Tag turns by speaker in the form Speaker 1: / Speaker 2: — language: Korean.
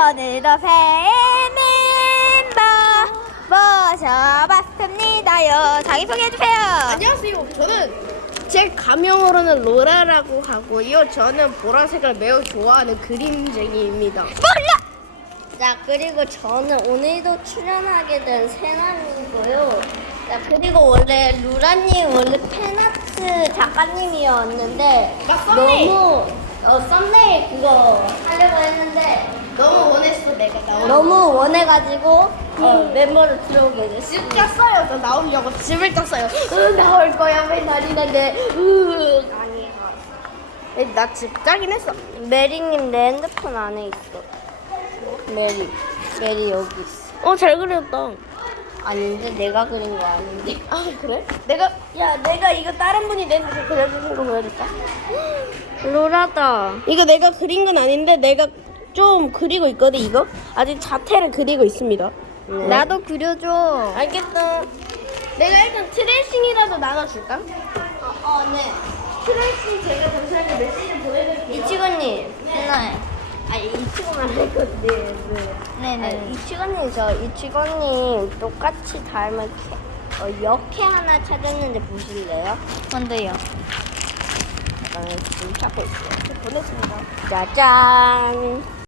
Speaker 1: 오늘도 팬멤버 모셔봤습니다요. 자기소개해주세요.
Speaker 2: 안녕하세요. 저는 제 가명으로는 로라라고 하고요. 저는 보라색을 매우 좋아하는 그림쟁이입니다.
Speaker 1: 몰라.
Speaker 3: 자, 그리고 저는 오늘도 출연하게 된 세남이고요. 자, 그리고 원래 루라님 원래 팬아트 작가님이었는데
Speaker 2: 나 썸네일.
Speaker 3: 너무 썸네일 그거 하려고 했는데
Speaker 2: 너무 원했어 내가 나오는 거.
Speaker 3: 너무 원해가지고 멤버를 들어오게 됐어요.
Speaker 2: 집 짰어요. 저 나오려고 집을 짰어요. 나올 거야 맨날 이런데.
Speaker 3: 아니야.
Speaker 2: 나 집 짜긴 했어.
Speaker 3: 메리님 내 핸드폰 안에 있어. 메리 여기 있어.
Speaker 2: 잘 그렸다.
Speaker 3: 아닌데 내가 그린 거 아닌데.
Speaker 2: 아 그래? 내가 이거 다른 분이 내한테 그려주신 거 보여줄까?
Speaker 3: 로라다.
Speaker 2: 이거 내가 그린 건 아닌데 내가 좀 그리고 있거든. 이거 아직 자태를 그리고 있습니다.
Speaker 1: 나도 그려줘.
Speaker 2: 알겠어. 내가 일단 트레이싱이라도 나눠줄까?
Speaker 3: 네.
Speaker 2: 트레이싱 제가 잠시만요 메시지 보내드릴게요.
Speaker 3: 이치건님.
Speaker 1: 네.
Speaker 3: 이치건만 할 건데.
Speaker 1: 네네.
Speaker 3: 이치건님 똑같이 닮은 역해 하나 찾았는데 보실래요?
Speaker 1: 뭔데요?
Speaker 3: 지금 찾고 있어요.
Speaker 2: 보냈습니다.
Speaker 3: 짜잔.